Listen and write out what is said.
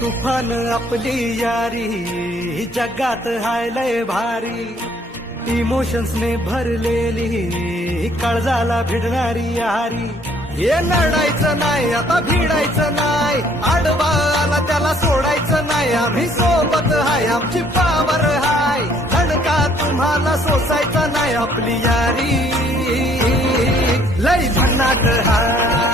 तुफान आपली यारी जगात हाय लय भारी, इमोशन्स ने भरलेली काळजाला भिडणारी यारी. हे लढायचं नाही आता भिडायचं नाही, आडवा आला त्याला सोडायचं नाही. आम्ही सोबत हाय आमची पावर हाय, धडका तुम्हाला सोसायचा नाही. आपली यारी लय भन्नाट हाय.